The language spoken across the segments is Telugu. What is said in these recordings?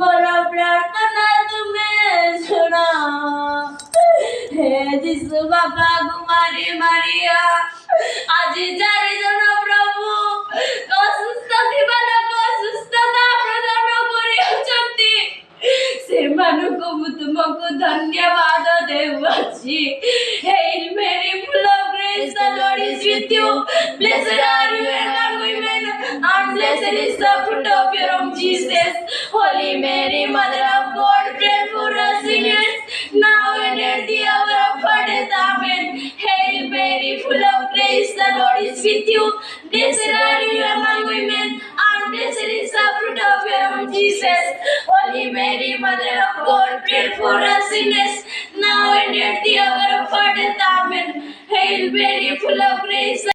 बोलो प्रार्थना तुम्हें सुना। हे जिसु बाबा कुमारी मारिया आज जारी जन प्रभु ଅସୁସ୍ଥ ଥିବାମାନଙ୍କୁ ସୁସ୍ଥତା ପ୍ରଦାନ କରିଅଛନ୍ତି ସେମାନଙ୍କୁ ମୁଁ ତୁମକୁ ଧନ୍ୟବାଦ ଦେଉଅଛି। Hail Mary full of grace, the Lord is with you. Blessed are you among women, and blessed is the fruit of your womb, Jesus. Holy Mary, Mother of God, pray for us sinners, now and at the hour of our death. Amen. Hail Mary, full of grace, the Lord is with you. Blessed are you among women, and blessed is the fruit of your womb, Jesus. Holy Mary, Mother of God, pray for us sinners, now and at the hour of our death. Amen. Hail Mary, full of grace.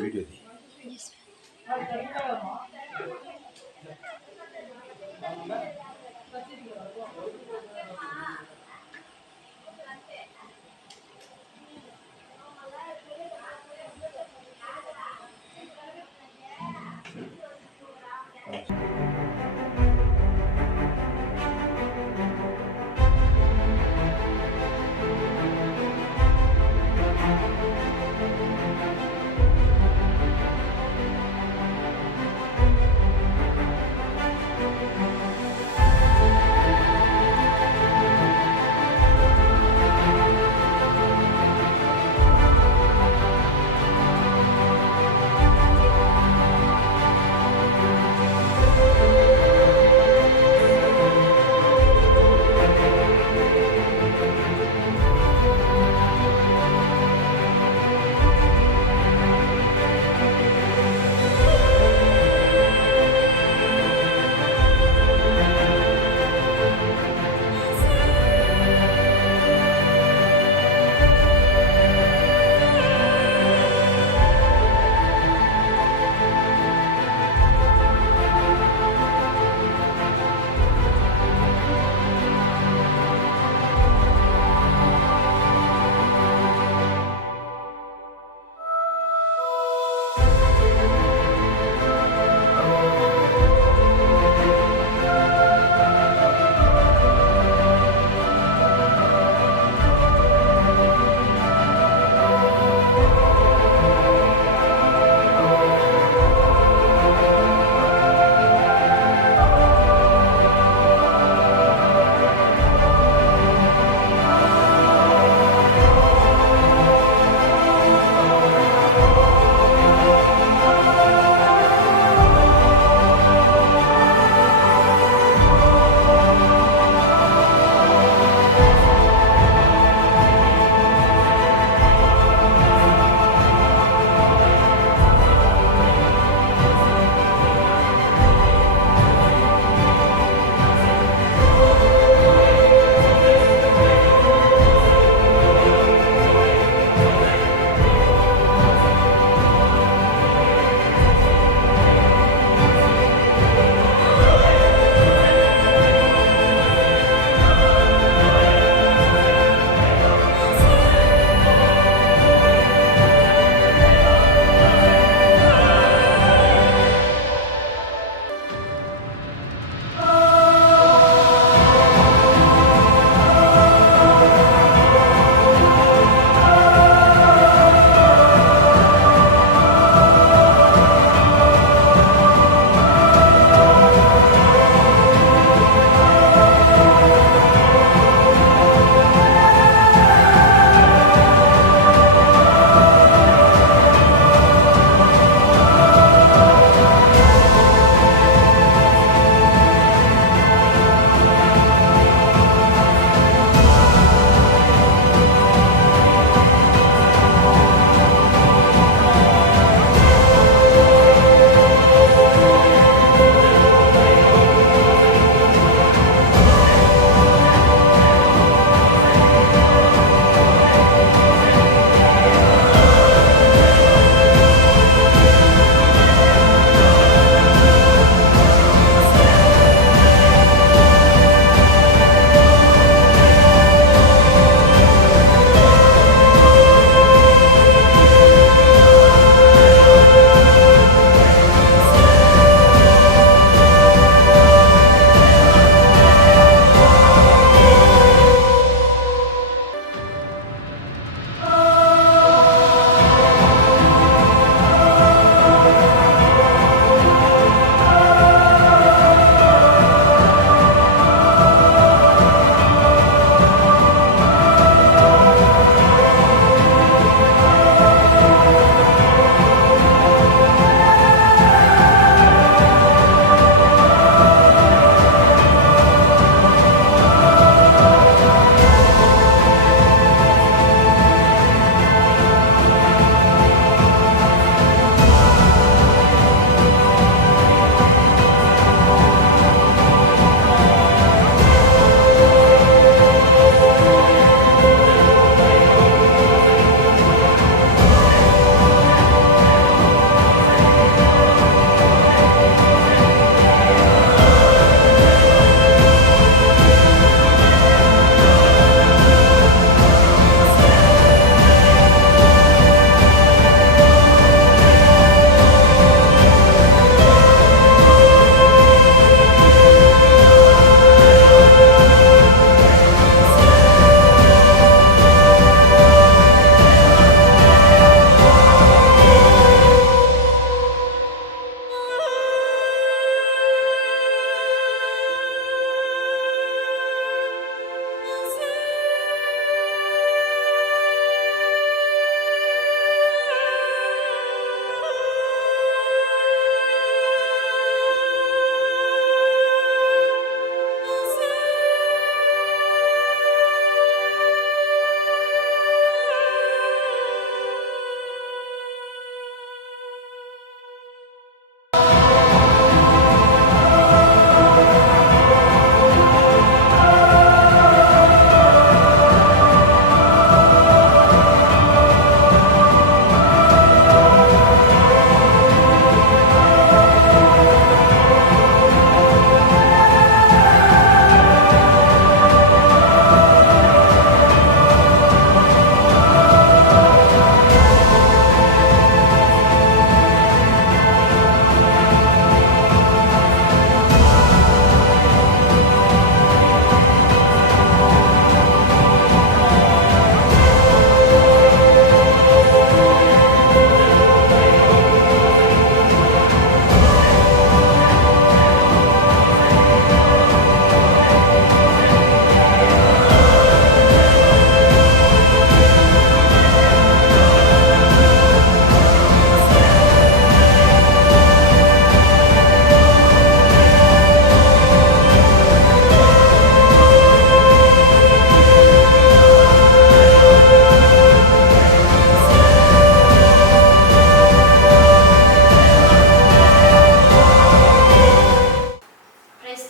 Video.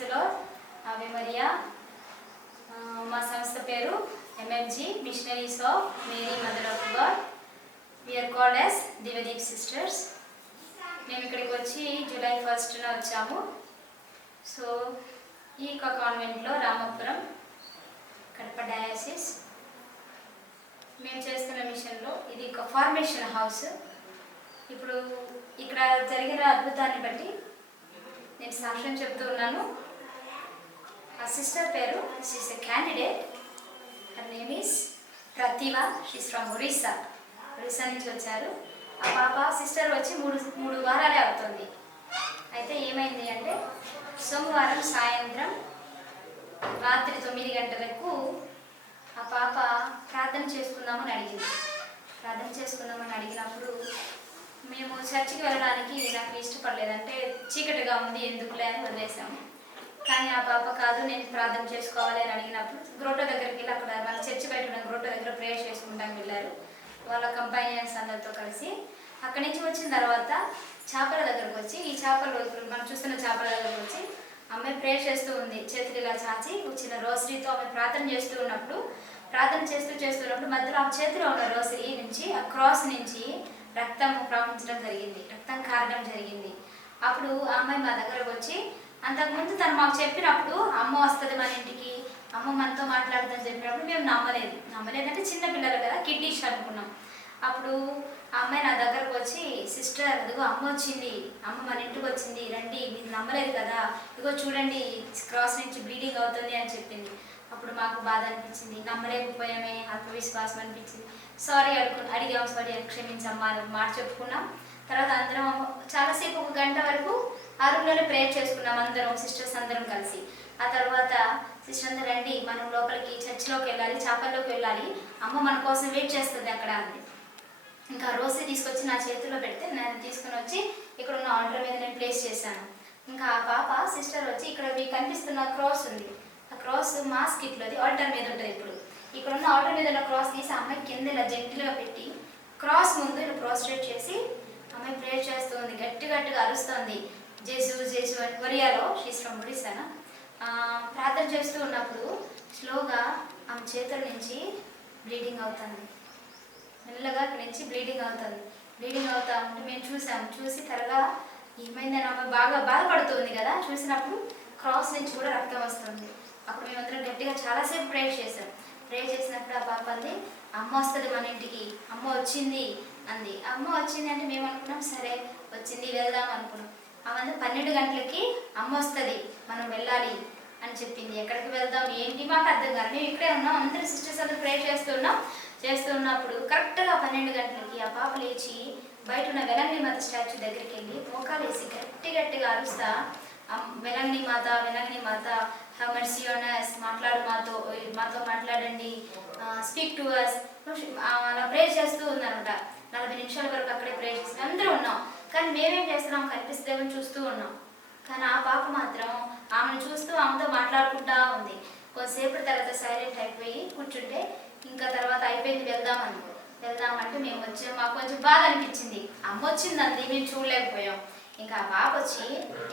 క్రైస్తలో ఆవే Mariya. మా సంస్థ పేరు MMG missionaries of Mary mother of God. We're called as Divyadeep sisters. మేము ఇక్కడికి వచ్చి జూలై 1న వచ్చాము. సో ఈ కాన్వెంట్లో రామపురం కడప డయాసిస్ మేము చేస్తున్న మిషన్లో ఇది ఒక ఫార్మేషన్ హౌస్. ఇప్పుడు ఇక్కడ జరిగిన అద్భుతాన్ని బట్టి నేను సాక్ష్యం చెప్తూ ఉన్నాను. ఆ సిస్టర్ పేరు, she's a candidate, her name is Pratibha. She's from Orissa నుంచి వచ్చారు. ఆ పాప సిస్టర్ వచ్చి మూడు వారాలే అవుతుంది. అయితే ఏమైంది అంటే సోమవారం సాయంత్రం రాత్రి 9 గంటలకు ఆ పాప ప్రార్థన చేసుకుందామని అడిగినప్పుడు మేము చర్చికి వెళ్ళడానికి నాకు ఇష్టపడలేదు. అంటే చీకటిగా ఉంది ఎందుకులే అని వదిలేసాము. కానీ ఆ పాప కాదు, నేను ప్రార్థన చేసుకోవాలి అని అడిగినప్పుడు గ్రోటో దగ్గరికి వెళ్ళి అక్కడ మన చర్చి బయట ఉన్న గ్రోటో దగ్గర ప్రేయర్ చేసుకుంటానికి వెళ్ళారు వాళ్ళ కంపానియన్స్ అందరితో కలిసి. అక్కడి నుంచి వచ్చిన తర్వాత చేపల దగ్గరకు వచ్చి, ఈ చేపలు ఇప్పుడు మనం చూస్తున్న చేపల దగ్గరకు వచ్చి అమ్మాయి ప్రేయర్ చేస్తూ ఉంది. చేతులు ఇలా చాచి వచ్చిన రోసరీతో ఆమె ప్రార్థన చేస్తున్నప్పుడు మధ్యలో ఆ చేతిలో ఉన్న రోసరీ నుంచి, ఆ క్రాస్ నుంచి రక్తం ప్రవహించడం జరిగింది, రక్తం కారడం జరిగింది. అప్పుడు ఆ అమ్మాయి మా దగ్గరకు వచ్చి, అంతకుముందు తను మాకు చెప్పినప్పుడు అమ్మ వస్తుంది మన ఇంటికి, అమ్మ మనతో మాట్లాడుతుందని చెప్పినప్పుడు మేము నమ్మలేదంటే చిన్న పిల్లలు కదా, కిడ్నీస్ అనుకున్నాం. అప్పుడు ఆ అమ్మాయి నా దగ్గరకు వచ్చి, సిస్టర్ అదిగో అమ్మ వచ్చింది, అమ్మ మన ఇంటికి వచ్చింది, రండి, మీరు నమ్మలేదు కదా, ఇదిగో చూడండి క్రాస్ నుంచి బ్లీడింగ్ అవుతుంది అని చెప్పింది. అప్పుడు మాకు బాధ అనిపించింది, నమ్మలేకపోయామే, ఆత్మవిశ్వాసం అనిపించింది. సారీ అడిగాం, సారీ క్షమించమ్మా అని మాట చెప్పుకున్నాం. తర్వాత అందరం చాలాసేపు 1 గంట వరకు ఆ రూమ్లోనే ప్రేయర్ చేసుకున్నాం అందరం, సిస్టర్స్ అందరం కలిసి. ఆ తర్వాత సిస్టర్ అందరూ రండి మనం లోపలికి చర్చిలోకి వెళ్ళాలి, చేపల్లోకి వెళ్ళాలి, అమ్మ మన కోసం వెయిట్ చేస్తుంది అక్కడ అంది. ఇంకా రోసీ తీసుకొచ్చి నా చేతిలో పెడితే నేను తీసుకుని వచ్చి ఇక్కడ ఉన్న ఆల్టర్ మీద నేను ప్లేస్ చేశాను. ఇంకా ఆ పాప సిస్టర్ వచ్చి, ఇక్కడ మీకు కనిపిస్తున్న క్రాస్ ఉంది, ఆ క్రాస్ మాస్క్ ఇట్లది ఆల్టర్ మీద ఉంటుంది. ఇప్పుడు ఇక్కడ ఉన్న ఆల్టర్ మీద ఉన్న క్రాస్ తీసి అమ్మాయి కింద ఇలా జెంటిల్గా పెట్టి క్రాస్ ముందు ఇలా ప్రోస్ట్రేట్ చేసి అమ్మాయి ప్రేయర్ చేస్తూ ఉంది, గట్టిగా అరుస్తుంది, జేసు అని. ఒరియాలో, షీస్ ఫ్రమ్ ఒడిస్సా. ప్రార్థన చేస్తూ ఉన్నప్పుడు స్లోగా ఆమె చేతుల నుంచి బ్లీడింగ్ అవుతుంది, మెల్లగా అక్కడి నుంచి బ్లీడింగ్ అవుతా ఉంటే మేము చూసి త్వరగా ఏమైందని ఆమె బాగా బాధపడుతుంది కదా. చూసినప్పుడు క్రాస్ నుంచి కూడా రక్తం వస్తుంది. అప్పుడు మేమందరం గట్టిగా చాలాసేపు ప్రేయర్ చేసినప్పుడు ఆ పాప అంది, అమ్మ వస్తుంది మన ఇంటికి, అమ్మ వచ్చింది అంది. అమ్మ వచ్చింది అంటే మేము అనుకున్నాం, సరే వచ్చింది వెళ్దాం అనుకున్నాం. ఆమె 12 గంటలకి అమ్మ వస్తుంది మనం వెళ్ళాలి అని చెప్పింది. ఎక్కడికి వెళ్దాం ఏంటి మాకు అర్థం కాదు. మేము ఇక్కడే ఉన్నాం, అందరూ సిస్టర్స్ అందరూ ప్రేయర్ చేస్తున్నప్పుడు కరెక్ట్గా 12 గంటలకి ఆ పాప లేచి బయట ఉన్న వెలంగిని మాత స్టాచ్యూ దగ్గరికి వెళ్ళి మోకాలు వేసి గట్టిగా అరుస్తా, వెలంగిని మాత హ్యావ్ మర్సీ ఆన్ us, మాతో మాట్లాడండి, స్పీక్ టు us అలా ప్రేయర్ చేస్తూ ఉందన్నమాట. 40 నిమిషాల వరకు అక్కడే ప్రేయర్ చేసి అందరూ ఉన్నాం. కానీ మేమేం చేస్తున్నాం, కనిపిస్తేమని చూస్తూ ఉన్నాం. కానీ ఆ పాప మాత్రం ఆమెను చూస్తూ ఆమెతో మాట్లాడుకుంటా ఉంది. కొంతసేపటి తర్వాత సైలెంట్ అయిపోయి కూర్చుంటే ఇంకా తర్వాత అయిపోయింది వెళ్దామంటే మేము వచ్చాము. మాకు కొంచెం బాధ అనిపించింది, అమ్మ వచ్చిందంది మేము చూడలేకపోయాం. ఇంకా ఆ పాప వచ్చి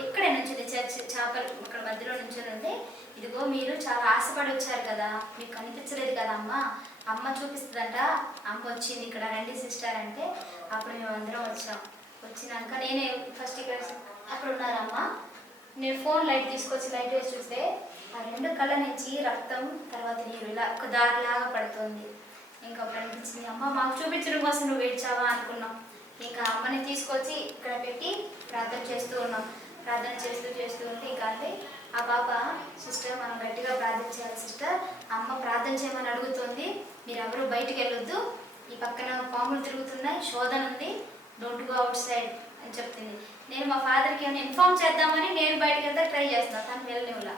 ఇక్కడే నుంచింది, చర్చ్ చేపలు ఇక్కడ మధ్యలో నుంచొని ఉంటే, ఇదిగో మీరు చాలా ఆశపడి వచ్చారు కదా, మీకు కనిపించలేదు కదా అమ్మ చూపిస్తుందంట, అమ్మ వచ్చింది ఇక్కడ రండి సిస్టర్ అంటే అప్పుడు మేము అందరం వచ్చినాక నేనే ఫస్ట్ ఇక్కడ అక్కడ ఉన్నారమ్మ, నేను ఫోన్ లైట్ తీసుకొచ్చి లైట్ వేసి చూస్తే ఆ 2 కళ్ళ నుంచి రక్తం తర్వాత నీరు ఇలా ఒక దారిలాగా పడుతుంది. ఇంకా అప్పుడు అనిపించింది, అమ్మ మాకు చూపించడం కోసం నువ్వు ఏడ్చావా అనుకున్నాం. ఇంకా అమ్మని తీసుకొచ్చి ఇక్కడ పెట్టి ప్రార్థన చేస్తూ ఉన్నాం. ప్రార్థన చేస్తూ ఉంటే ఇంకా అంటే ఆ పాప, సిస్టర్ మనం గట్టిగా ప్రార్థించాలి సిస్టర్, అమ్మ ప్రార్థన చేయమని అడుగుతుంది, మీరెవరూ బయటికి వెళ్ళొద్దు, ఈ పక్కన పాములు తిరుగుతున్నాయి, శోధన ఉంది, డోంట్ గో అవుట్ సైడ్ అని చెప్తుంది. నేను మా ఫాదర్కి ఏమైనా ఇన్ఫార్మ్ చేద్దామని నేను బయటకు వెళ్తే ట్రై చేస్తున్నాను, తను వెళ్ళనివ్వలా.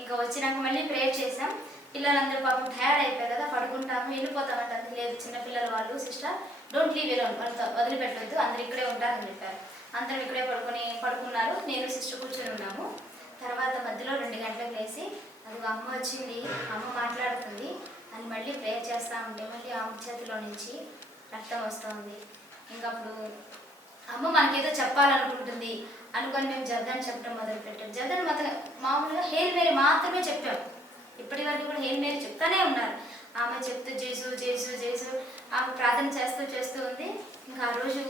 ఇంకా వచ్చినాక మళ్ళీ ప్రేయర్ చేసాం. పిల్లలందరూ పాపం టైర్డ్ అయిపోయారు కదా, పడుకుంటాము వెళ్ళిపోతామంటే లేదు, చిన్నపిల్లలు వాళ్ళు, సిస్టర్ డోంట్ లీవ్ ఎలోన్, వాళ్ళతో వదిలిపెట్టొద్దు, అందరు ఇక్కడే ఉంటారని చెప్పారు. అందరం ఇక్కడే పడుకున్నారు, నేను సిస్టర్ కూర్చొని ఉన్నాము. తర్వాత మధ్యలో 2 గంటలకు లేసి అది అమ్మ వచ్చింది, అమ్మ మాట్లాడుతుంది అని మళ్ళీ ప్రేయర్ చేస్తూ ఉంటే మళ్ళీ అమ్మ చేతిలో నుంచి రక్తం వస్తుంది. ఇంకప్పుడు అమ్మ మనకేదో చెప్పాలనుకుంటుంది, అనుకొని మేము జర్దాన్ చెప్పడం మొదలుపెట్టాం. జర్దాన్ మామూలుగా హెయిల్ మేరీ మాత్రమే చెప్పాం. ఇప్పటి వరకు కూడా హెయిల్ మేరీ చెప్తానే ఉన్నారు. ఆమె చెప్తూ జేసు జేసు జేసు ఆమె ప్రార్థన చేస్తూ ఉంది. ఇంకా ఆ రోజు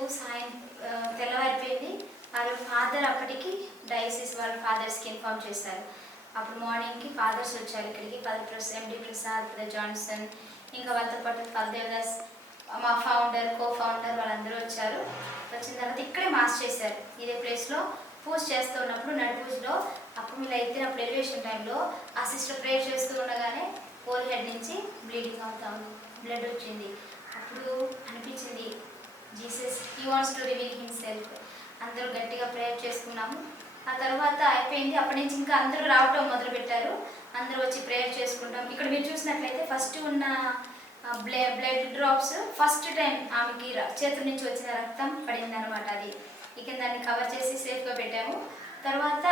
తెల్లవారిపోయింది. ఆ రోజు ఫాదర్ అప్పటికి డయాసిస్ వాళ్ళ ఫాదర్స్కి ఇన్ఫార్మ్ చేశారు. అప్పుడు మార్నింగ్కి ఫాదర్స్ వచ్చారు ఇక్కడికి. ఎండి ప్రసాద్, జాన్సన్, ఇంకా వాళ్ళతో పాటు ఫల్దేవదాస్, మా ఫౌండర్, కో ఫౌండర్ వాళ్ళందరూ వచ్చారు. వచ్చిన తర్వాత ఇక్కడే మాస్ చేశారు. ఇదే ప్లేస్లో పూజ చేస్తూ ఉన్నప్పుడు నడిపూజలో అప్పుడు మీరు ఎత్తినప్పుడు ఎలివేషన్ టైంలో ఆ సిస్టర్ ప్రేయర్ చేస్తూ ఉండగానే ఫోర్ హెడ్ నుంచి బ్లీడింగ్ అవుతా ఉంది, బ్లడ్ వచ్చింది. అప్పుడు అనిపించింది Jesus he wants to reveal himself. అందరూ గట్టిగా ప్రేయర్ చేసుకున్నాము. ఆ తర్వాత అయిపోయింది. అప్పటి నుంచి ఇంకా అందరూ రావటం మొదలుపెట్టారు. అందరూ వచ్చి ప్రేయర్ చేసుకుంటాం. ఇక్కడ మీరు చూసినట్లయితే ఫస్ట్ ఉన్న బ్లడ్ డ్రాప్స్ ఫస్ట్ టైం ఆమెకి చేతుల నుంచి వచ్చిన రక్తం పడింది అనమాట. అది ఇక దాన్ని కవర్ చేసి సేఫ్గా పెట్టాము. తర్వాత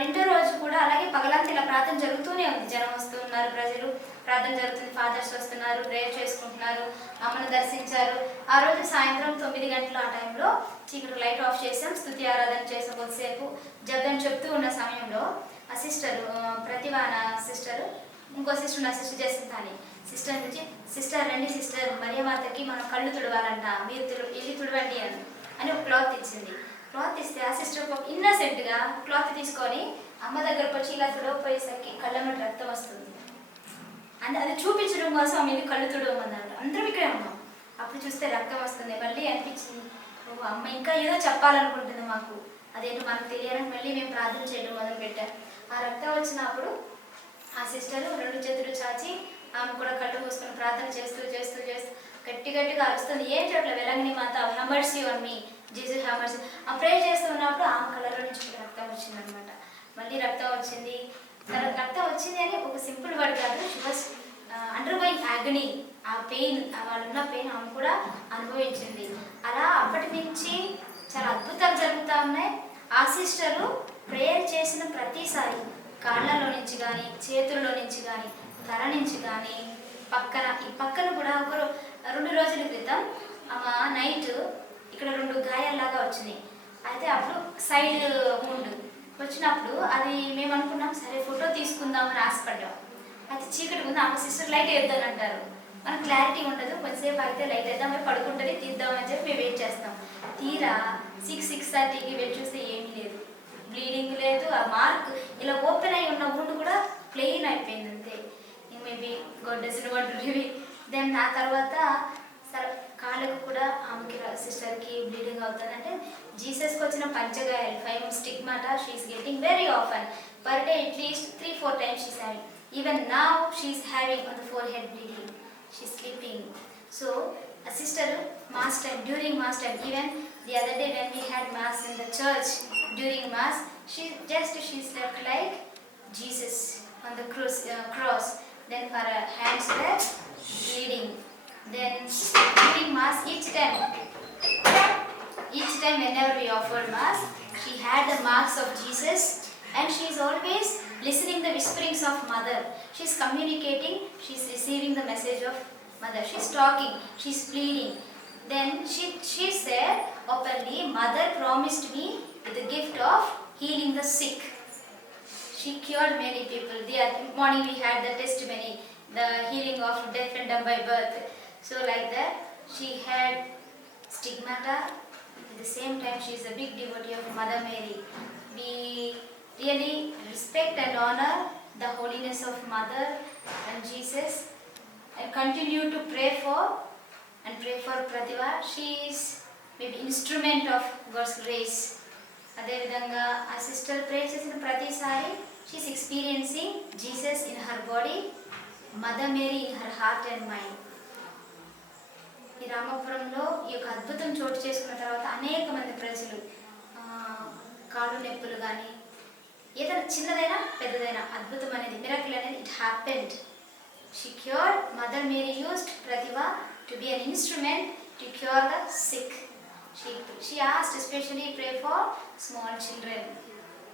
రెండో రోజు కూడా అలాగే పగలంతా ఇలా ప్రార్థన జరుగుతూనే ఉంది. జనం వస్తున్నారు, ప్రజలు ప్రార్థన జరుగుతుంది, ఫాదర్స్ వస్తున్నారు, ప్రేయర్ చేసుకుంటున్నారు, అమ్మను దర్శించారు. ఆ రోజు సాయంత్రం 9 గంటల ఆ టైంలో చీకటి లైట్ ఆఫ్ చేసాం, స్తుతి ఆరాధన చేసాం. కొద్దిసేపు జబ్దం చెప్తూ ఉన్న సమయంలో ఆ సిస్టర్ ప్రతిభాన సిస్టర్, ఇంకో సిస్టర్ నా సిస్టర్ జసింతాని సిస్టర్ నుంచి, సిస్టర్ రండి సిస్టర్, మరియమాతకి మనం కళ్ళు తుడవాలంట, మీరు వెళ్ళి తుడవండి అని ఒక క్లాత్ ఇచ్చింది. క్లాత్ ఇస్తే ఆ సిస్టర్ ఇన్నసెంట్గా క్లాత్ తీసుకొని అమ్మ దగ్గరకు వచ్చి ఇలా తుడవపోయేసరికి కళ్ళ రక్తం వస్తుంది. అది చూపించడం కోసం ఆమె కళ్ళు తుడవమన్నారు. అందరం ఇక్కడే ఉన్నాం. అప్పుడు చూస్తే రక్తం వస్తుంది. మళ్ళీ అనిపించింది, ఓ అమ్మ ఇంకా ఏదో చెప్పాలనుకుంటుంది మాకు, అదేంటో మనకు తెలియాలని మళ్ళీ మేము ప్రార్థన చేయడం మొదలుపెట్టాం. ఆ రక్తం వచ్చినప్పుడు ఆ సిస్టర్ 2 చేతులు చాచి ఆమె కూడా కళ్ళు మూసుకొని ప్రార్థన చేస్తూ చేస్తూ చేస్తూ గట్టిగా అరుస్తుంది. ఏం చెప్పలే, వెలంగిని మాత హ్యామర్స్ యూ అని, జీసస్ హ్యామర్స్. ఆ ప్రేయర్ చేస్తూ ఉన్నప్పుడు ఆమె కళ్ళలో నుంచి రక్తం వచ్చిందనమాట. మళ్ళీ రక్తం వచ్చింది. తర్వాత రక్తం వచ్చింది అని ఒక సింపుల్ వర్డ్ కాదు, షీ వాస్ అండర్గోయింగ్ యాగనీ. ఆ పెయిన్, వాళ్ళున్న పెయిన్ ఆమె కూడా అనుభవించింది. అలా అప్పటి నుంచి చాలా అద్భుతాలు జరుగుతూ ఉన్నాయి. ఆ సిస్టరు ప్రేయర్ చేసిన ప్రతిసారి కాళ్ళలో నుంచి కానీ, చేతుల్లో నుంచి కానీ, తల నుంచి కానీ, ఈ పక్కన కూడా ఒక 2 రోజుల క్రితం ఆమె నైట్ ఇక్కడ 2 గాయాల్లాగా వచ్చినాయి. అయితే అప్పుడు సైడ్ ముందు వచ్చినప్పుడు అది మేము అనుకున్నాం, సరే ఫోటో తీసుకుందామని ఆశపడ్డాం. అయితే చీకటి ముందు ఆమె సిస్టర్ లైట్ వేద్దానంటారు, మనకు క్లారిటీ ఉండదు. కొంచెంసేపు అయితే లైట్ వేద్దాం, పడుకుంటుంది, తీద్దామని చెప్పి మేము వెయిట్ చేస్తాం. తీరా 6:30కి వెళ్ళి చూస్తే ఏమీ లేదు, బ్లీడింగ్ లేదు. ఆ మార్క్ ఇలా ఓపెన్ అయి ఉన్న వుండ్ కూడా ప్లెయిన్ అయిపోయింది అంతే. Maybe God doesn't want to reveal. Then ఆ తర్వాత సరే కాళ్ళకు కూడా ఆమెకి సిస్టర్కి బ్లీడింగ్ అవుతుంది. అంటే జీసస్కి వచ్చిన పంచగాయాలు 5 stigmata she's getting very often per day, at least 3-4 times she's having. Even now she's having on the forehead bleeding. She's sleeping. So a sister mass time, during mass time, even the other day when we had mass in the church, during mass she slept like Jesus on the cross. Then her hands were bleeding. Then during mass each time whenever we offered mass, she had the marks of Jesus, and she is always listening the whisperings of mother. She is communicating, she is receiving the message of mother. She is talking, she is pleading. Then she said openly, mother promised me the gift of healing the sick. She cured many people. The morning we had the testimony, the healing of deaf and dumb by birth. So like that, she had stigmata. At the same time, she is a big devotee of Mother Mary. We really respect and honor the holiness of Mother and Jesus, and continue to pray for Pratibha. She is maybe instrument of God's grace. అదేవిధంగా ఆ సిస్టర్ ప్రే చేసిన ప్రతిసారి she is experiencing Jesus in her body, mother Mary in her heart and mind. ఈ రామపురంలో ఈ యొక్క అద్భుతం చోటు చేసుకున్న తర్వాత అనేక మంది ప్రజలు కాళ్ళు నొప్పులు కానీ ఏదైనా చిన్నదైనా పెద్దదైనా అద్భుతం అనేది, మిరకిల్ అనేది it happened. She cured. Mother Mary used Pratibha to be an instrument to cure the sick. She asked especially pray for small children.